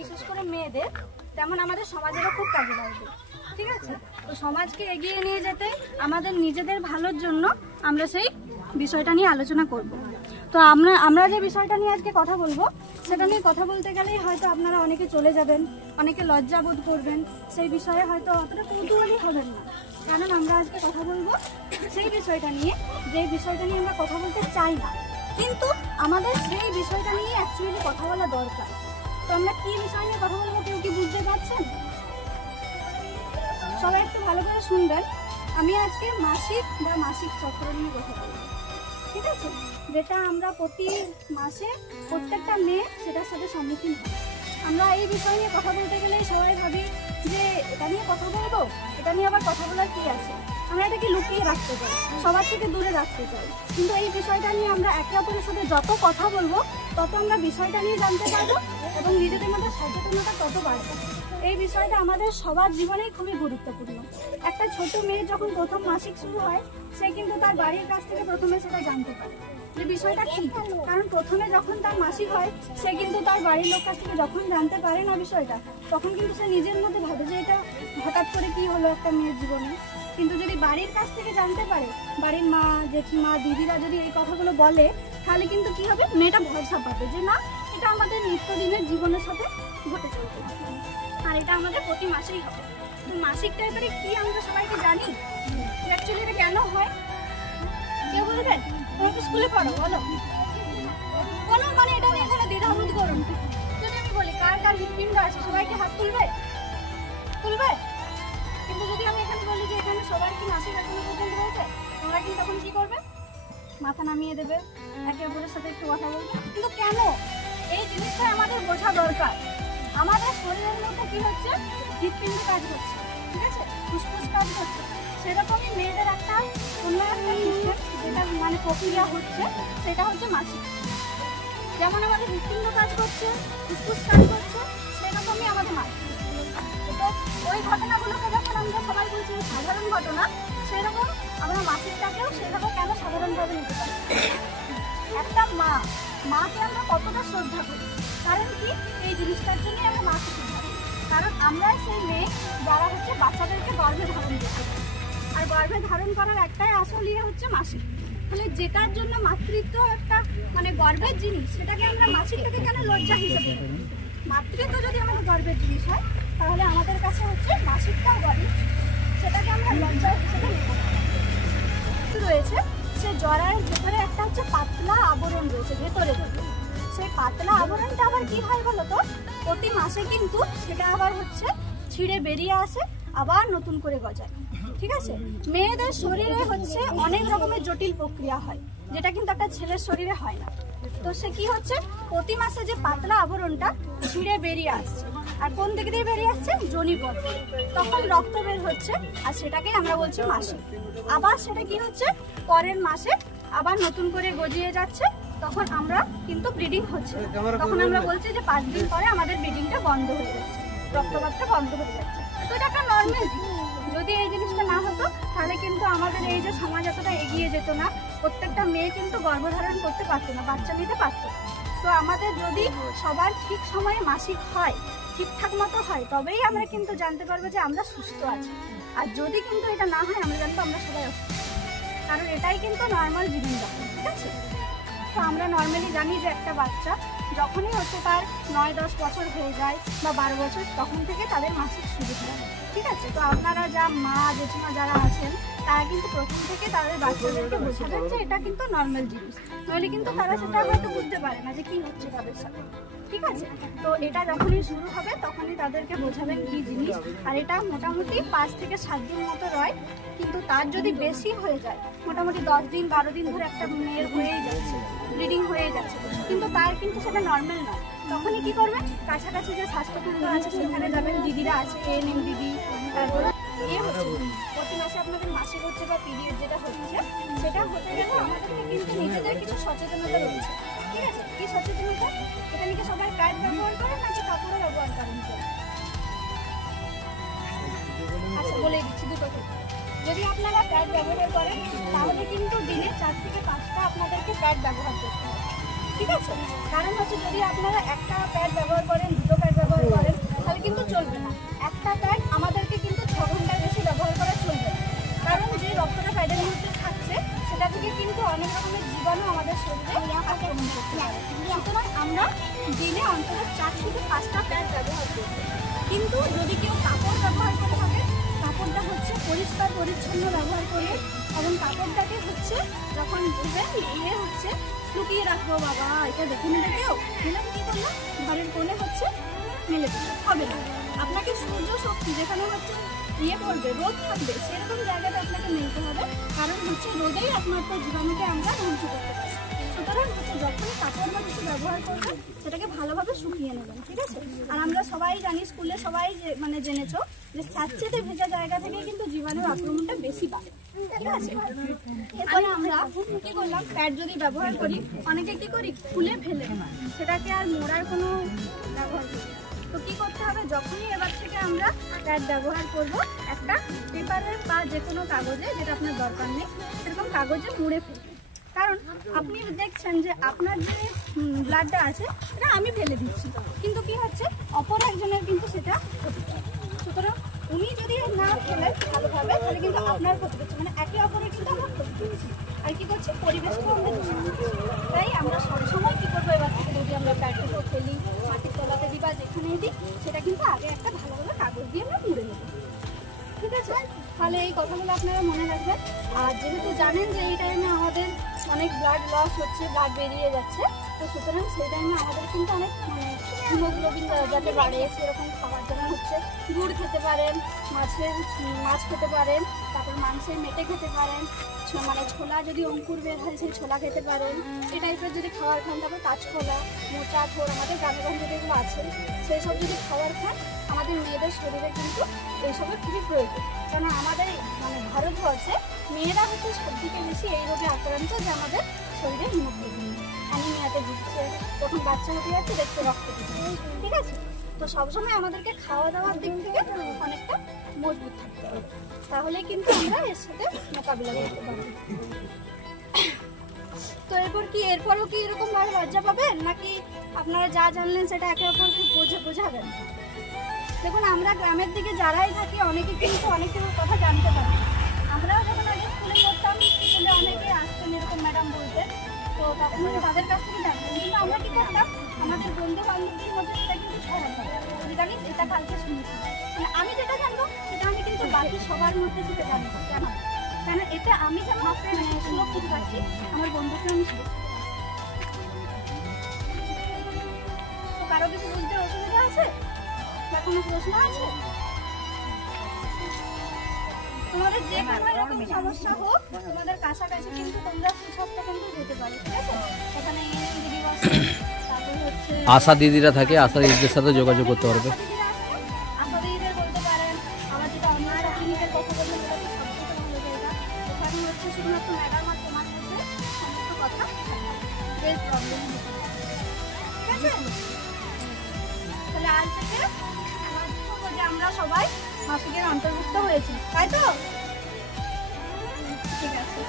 বিশেষ করে মেয়েদের, তেমন আমাদের সমাজেরও খুব কাজে লাগবে। ঠিক আছে, তো সমাজকে এগিয়ে নিয়ে যেতে আমাদের নিজেদের ভালোর জন্য আমরা সেই বিষয়টা নিয়ে আলোচনা করব। তো আমরা যে বিষয়টা নিয়ে আজকে কথা বলবো, সেটা নিয়ে কথা বলতে গেলেই হয়তো আপনারা অনেকে চলে যাবেন, অনেকে লজ্জা বোধ করবেন, সেই বিষয়ে হয়তো অতটা কৌতূহলী হবেন না। কারণ আমরা আজকে কথা বলবো সেই বিষয়টা নিয়ে, যে বিষয়টা নিয়ে আমরা কথা বলতে চাই না, কিন্তু আমাদের সেই বিষয়টা নিয়ে অ্যাকচুয়ালি কথা বলা দরকার। তো আমরা কি বিষয় নিয়ে কথা বলবো, কেউ কি বুঝতে পারছেন? সবাই একটু ভালো করে শুনবেন। আমি আজকে মাসিক বা মাসিক চক্র নিয়ে কথা বলবো। ঠিক আছে, যেটা আমরা প্রতি মাসে প্রত্যেকটা মেয়ে সেটার সাথে সম্মুখীন হয়। আমরা এই বিষয় নিয়ে কথা বলতে গেলে সবাই ভাবি যে এটা নিয়ে কথা বলবো, এটা নিয়ে আবার কথা বলার কি আছে, আমরা এটাকে লুকিয়ে রাখতে চাই, সবার থেকে দূরে রাখতে চাই। কিন্তু এই বিষয়টা নিয়ে আমরা একে অপরের সাথে যত কথা বলবো, তত আমরা বিষয়টা নিয়ে জানতে পারবো এবং নিজেদের মধ্যে সচেতনতা তত বাড়বে। এই বিষয়টা আমাদের সবার জীবনেই খুবই গুরুত্বপূর্ণ। একটা ছোট মেয়ে যখন প্রথম মাসিক শুরু হয়, সে কিন্তু তার বাড়ির কাছ থেকে প্রথমে সেটা জানতে পারে যে বিষয়টা কি। কারণ প্রথমে যখন তার মাসিক হয়, সে কিন্তু তার বাড়ির লোক কাছ থেকে যখন জানতে পারে না বিষয়টা, তখন কিন্তু সে নিজের মধ্যে ভাবে যে এটা হঠাৎ করে কি হলো একটা মেয়ের জীবনে। কিন্তু যদি বাড়ির কাছ থেকে জানতে পারে, বাড়ির মা, জেঠিমা, দিদিরা যদি এই কথাগুলো বলে, তাহলে কিন্তু কি হবে, মেয়েটা ভরসা পাবে যে না, এটা আমাদের নিত্যদিনের জীবনের সাথে ঘটে চলবে, আর এটা আমাদের প্রতি মাসেই হবে। তো মাসিকটা এবারে কি আমরা সবাইকে জানি, অ্যাকচুয়ালি এটা কেন হয়, কেউ বলবেন? তুমি তো স্কুলে পড়ো, বলো। কোনো মানে এটা নিয়ে এখানে দ্বিধাবোধ করুন। যদি আমি বলি কার কার হৃৎপিণ্ড আছে, সবাইকে হাত তুলবে? তুলবে? কিন্তু যদি আমি এখানে বলি যে এখানে সবার কি মাসিক এখনো পর্যন্ত রয়েছে, তোমরা কিন্তু তখন কি করবে? মাথা নামিয়ে দেবে, একে অপরের সাথে একটু কথা বলবে। কিন্তু কেন এই জিনিসটা আমাদের বোঝা দরকার। আমাদের শরীরের মধ্যে কি হচ্ছে, হৃৎপিণ্ড কাজ করছে, ঠিক আছে, ফুসফুস কাজ করছে। সেরকমই মেয়েদের একটা অন্য একটা সিস্টেম, যেটা মানে প্রক্রিয়া হচ্ছে, সেটা হচ্ছে মাসিক। যেমন আমাদের হৃৎপিণ্ড কাজ করছে, ফুসফুস কাজ করছে, সেরকমই আমাদের মাসিক। তো ওই ঘটনাগুলোকে যখন আমরা সবাই বলছি সাধারণ ঘটনা, সেরকম আমরা মাসিকটাকেও সেভাবে কেন সাধারণভাবে নিতে পারি। একটা মাকে আমরা কতটা শ্রদ্ধা করি, কারণ কি এই জিনিসটার জন্য আমরা মাকে শ্রদ্ধা করি। কারণ আমরা সেই মেয়ে যারা হচ্ছে বাচ্চাদেরকে গর্ভে ধারণ করতে পারি, আর গর্ভে ধারণ করার একটাই আসল ইয়ে হচ্ছে মাসিক। তাহলে যেটার জন্য মাতৃত্ব একটা মানে গর্বের জিনিস, সেটাকে আমরা মাসিকটাকে কেন লজ্জা হিসেবে, মাতৃত্ব যদি আমাদের গর্বের জিনিস হয়, তাহলে আমাদের কাছে হচ্ছে মাসিকটাও গর্বের, সেটাকে আমরা লজ্জা হিসেবে নেব। রয়েছে সে জরায়ের ভেতরে একটা হচ্ছে পাতলা আবরণ রয়েছে ভেতরে। সেই পাতলা আবরণটা আবার কি হয় বলতো, প্রতি মাসে কিন্তু সেটা আবার হচ্ছে ছিঁড়ে বেরিয়ে আসে, আবার নতুন করে গজায়। ঠিক আছে, মেয়েদের শরীরে হচ্ছে অনেক রকমের জটিল প্রক্রিয়া হয়, যেটা কিন্তু একটা ছেলের শরীরে হয় না। তো সে কি হচ্ছে, প্রতি মাসে যে পাতলা আবরণটা ছিঁড়ে বেরিয়ে আসছে, আর কোন দিক দিয়ে বেরিয়ে আসছে, যোনিপথ, তখন রক্ত বের হচ্ছে, আর সেটাকে আমরা বলছি মাসিক। আবার সেটা কি হচ্ছে, পরের মাসে আবার নতুন করে গজিয়ে যাচ্ছে, তখন আমরা কিন্তু ব্লিডিং হচ্ছে, তখন আমরা বলছি যে 5 দিন পরে আমাদের ব্লিডিংটা বন্ধ হয়ে যাচ্ছে, রক্তপাতটা বন্ধ হয়ে যাচ্ছে। তো এটা একটা নর্মাল জিনিস। যদি এই জিনিসটা না হতো, তাহলে কিন্তু আমাদের এই যে সমাজ এতটা এগিয়ে যেত না, প্রত্যেকটা মেয়ে কিন্তু গর্ভধারণ করতে পারতো না, বাচ্চা নিতে পারতো। তো আমাদের যদি সবার ঠিক সময়ে মাসিক হয়, ঠিকঠাক মতো হয়, তবেই আমরা কিন্তু জানতে পারবো যে আমরা সুস্থ আছি। আর যদি কিন্তু এটা না হয়, আমরা জানবো আমরা সবাই অসুস্থ, কারণ এটাই কিন্তু নর্মাল জীবনযাপন। ঠিক আছে, তো আমরা নর্মালি জানি যে একটা বাচ্চা যখনই হচ্ছে তার 9-10 বছর হয়ে যায় বা 12 বছর, তখন থেকে তাদের মাসিক শুরু হয়। ঠিক আছে, তো আপনারা যা মা জেঠিমা যারা আছেন, তারা কিন্তু প্রথম থেকে তাদের বাচ্চাদেরকে বোঝাবেন যে এটা কিন্তু নর্মাল জিনিস, নইলে কিন্তু তারা সেটা হয়তো বুঝতে পারে না যে কি হচ্ছে তাদের সাথে। ঠিক আছে, তো এটা যখনই শুরু হবে, তখনই তাদেরকে বোঝাবেন কি জিনিস। আর এটা মোটামুটি 5 থেকে 7 দিন মতো রয়, কিন্তু তার যদি বেশি হয়ে যায়, মোটামুটি 10 দিন 12 দিন ধরে একটা মেয়ের হয়েই যাচ্ছে, ব্লিডিং হয়ে যাচ্ছে, কিন্তু তার কিন্তু সেটা নর্মাল নয়, তখনই কি করবেন, কাছাকাছি যে স্বাস্থ্যকেন্দ্র আছে সেখানে যাবেন, দিদিরা আছে, এএনএম দিদি, তারপরে প্রতি মাসে আপনাদের মাসিক হচ্ছে বা পিরিয়ড যেটা হচ্ছে, সেটা হতে গেলে আমাদেরকে কিন্তু নিজেদের কিছু সচেতনতা রয়েছে। ঠিক আছে, কি সচেতনতা, এখানে কি সবাই প্যাড ব্যবহার করেন নাকি কাপড়ও ব্যবহার করেন? আচ্ছা, বলে দিচ্ছি দুটো থেকে। যদি আপনারা প্যাড ব্যবহার করেন, তাহলে কিন্তু দিনে 4 থেকে 5টা আপনাদেরকে প্যাড ব্যবহার করতে হবে। ঠিক আছে? কারণ হচ্ছে যদি আপনারা একটা প্যাড ব্যবহার করেন, দুটো প্যাড ব্যবহার করেন, তাহলে কিন্তু চলবে না। একটা প্যাড আমাদেরকে কিন্তু 6 ঘন্টার বেশি ব্যবহার করা চলবে না। কারণ যে রক্তটা প্যাডের মধ্যে থাকছে সেটা থেকে কিন্তু অনেক রকমের জীবাণু আমাদের শরীরে আক্রমণ করতে পারে। সুতরাং আমরা দিনে অন্তত 4 থেকে 5টা প্যাড ব্যবহার করব। কিন্তু যদি কেউ কাপড় ব্যবহার করে থাকে, কাপড়টা হচ্ছে পরিষ্কার পরিচ্ছন্ন ব্যবহার করবে এবং কাপড়টাকে হচ্ছে যখন ধুবেন ধুয়ে হচ্ছে লুকিয়ে রাখবো। বাবা এটা দেখে নেবে কেউ, দিলে কী করলো ঘরের কোণে হচ্ছে মেলে দিতে হবে না। আপনাকে সূর্য শক্তি যেখানে হচ্ছে পড়বে, রোদ থাকবে, সেরকম জায়গাতে আপনাকে মেলতে হবে। কারণ হচ্ছে রোদেই একমাত্র জীবাণুকে আমরা ধ্বংস করতে পারি। সুতরাং হচ্ছে যখন কাপড় বা কিছু ব্যবহার করবেন সেটাকে ভালোভাবে শুকিয়ে নেবেন, ঠিক আছে? আর আমরা সবাই জানি, স্কুলে সবাই জেনেছো যে স্যাঁতসেঁতে ভেজা জায়গা থেকে কিন্তু জীবাণুর আক্রমণটা বেশি বাড়ে, ঠিক আছে? এরপরে আমরা কি করলাম, প্যাড যদি ব্যবহার করি অনেকে কি করি খুলে ফেলে, সেটাকে আর মোড়ার কোনো ব্যবহার করি। তো কী করতে হবে, যখনই এবার থেকে আমরা প্যাড ব্যবহার করব একটা পেপারের বা যে কোনো কাগজে, যেটা আপনার দরকার নেই সেরকম কাগজে মুড়ে ফেলবেন। কারণ আপনি দেখছেন যে আপনার যে ব্লাডটা আছে সেটা আমি ফেলে দিচ্ছি, কিন্তু কি হচ্ছে অপর একজনের কিন্তু সেটা ক্ষতি করে। সুতরাং উনি যদি না ফেলেন ভালোভাবে তাহলে কিন্তু আপনার ক্ষতি করছে, মানে একে অপরের কিন্তু আমরা ক্ষতি করছি। আর কি করছি, পরিবেশকেও আমরা দূষণ করছি। তাই আমরা সবসময় কী করবো, এবার থেকে যদি আমরা প্যাডটাকেও ফেলি, মাটির তলাতে দিই বা যেখানেই দিই, সেটা কিন্তু আগে একটা ভালো ভালো কাগজ দিয়ে আমরা মুড়ে নেব, ঠিক আছে? তাহলে এই কথাগুলো আপনারা মনে রাখবেন। আর যেহেতু জানেন যে এই টাইমে আমাদের অনেক ব্লাড লস হচ্ছে, ব্লাড বেরিয়ে যাচ্ছে, তো সুতরাং সেই টাইমে আমাদের কিন্তু অনেক হিমোগ্লোবিন যাতে বাড়ে সেরকম খাবার, যেমন হচ্ছে গুড় খেতে পারেন, মাছ খেতে পারেন, তারপর মাংসের মেটে খেতে পারেন, মানে ছোলা যদি অঙ্কুর বের হয় সেই ছোলা খেতে পারেন, এই টাইপের যদি খাবার খান, তারপর কাঁচকলা, মোচা, থোড়, আমাদের গ্রামে গঞ্জে যেগুলো আছে সেই সব যদি খাবার খান, আমাদের মেয়েদের শরীরে কিন্তু এইসবের খুবই প্রয়োজন। কারণ আমাদের মানে ভারতবর্ষে মেয়েরা হচ্ছে সবথেকে বেশি এই রোগে আক্রান্ত, যে আমাদের শরীরে হিমোগ্লোবিন অ্যানিমিয়াতে ভুগছে, যখন বাচ্চা হতে যাচ্ছে দেখতে রক্ত দিচ্ছে, ঠিক আছে? তো সবসময় আমাদেরকে খাওয়া দাওয়ার দিক থেকে অনেকটা মজবুত থাকতে হবে, তাহলে কিন্তু আমরা এর সাথে মোকাবিলা করতে পারবো। তো এরপরও কি এরকম ভাবে লজ্জা পাবেন, নাকি আপনারা যা জানলেন সেটা একে অপরকে বোঝাবেন? দেখুন, আমরা গ্রামের দিকে যারাই থাকি অনেকে কিন্তু অনেক কিছুর কথা জানতে পারি। আমরাও যখন আগে স্কুলে পড়তাম, স্কুলে অনেকে আসতেন এরকম ম্যাডাম বলতে, তো তখন তাদের কাছ থেকে জানতাম। কিন্তু আমরা কি করতাম, আমাদের বন্ধু বান্ধবীর মধ্যে সেটা কিন্তু ছড়াতাম, জানি এটা কালকে শুনেছি, মানে আমি যেটা জানবো সেটা আমি কিন্তু বাকি সবার মধ্যে সেটা জানাবো। কেন এটা আমি যেমন সুরক্ষিত রাখছি, আমার বন্ধুকে আমি সুরক্ষিত। তো কারো কিছু বুঝতে অসুবিধা আছে বা কোনো প্রশ্ন আছে? তোমাদের যে কোনো এরকম সমস্যা হোক, তোমাদের কাছাকাছি কিন্তু তোমরা সুস্বাস্থ্য কেন্দ্রে যেতে পারো, ঠিক আছে? ওখানে দিদি বসে, তারপর হচ্ছে আশা দিদিরা থাকে, আশা দিদিদের সাথে যোগাযোগ করতে পারবে। আশা দিদিদের বলতে পারেন। আবার যেটা অন্য ক্লিনিকের কথা বলতে গেলে সবথেকে ভালো জায়গা, ওখানে হচ্ছে শুধুমাত্র ম্যাডাম আর তোমার মধ্যে সমস্ত কথা বেশ প্রবলেম হতে পারে, ঠিক আছে? তাহলে আজ থেকে আমরা সবাই মাসিকের অন্তর্ভুক্ত হয়েছি, তাই তো? ঠিক আছে।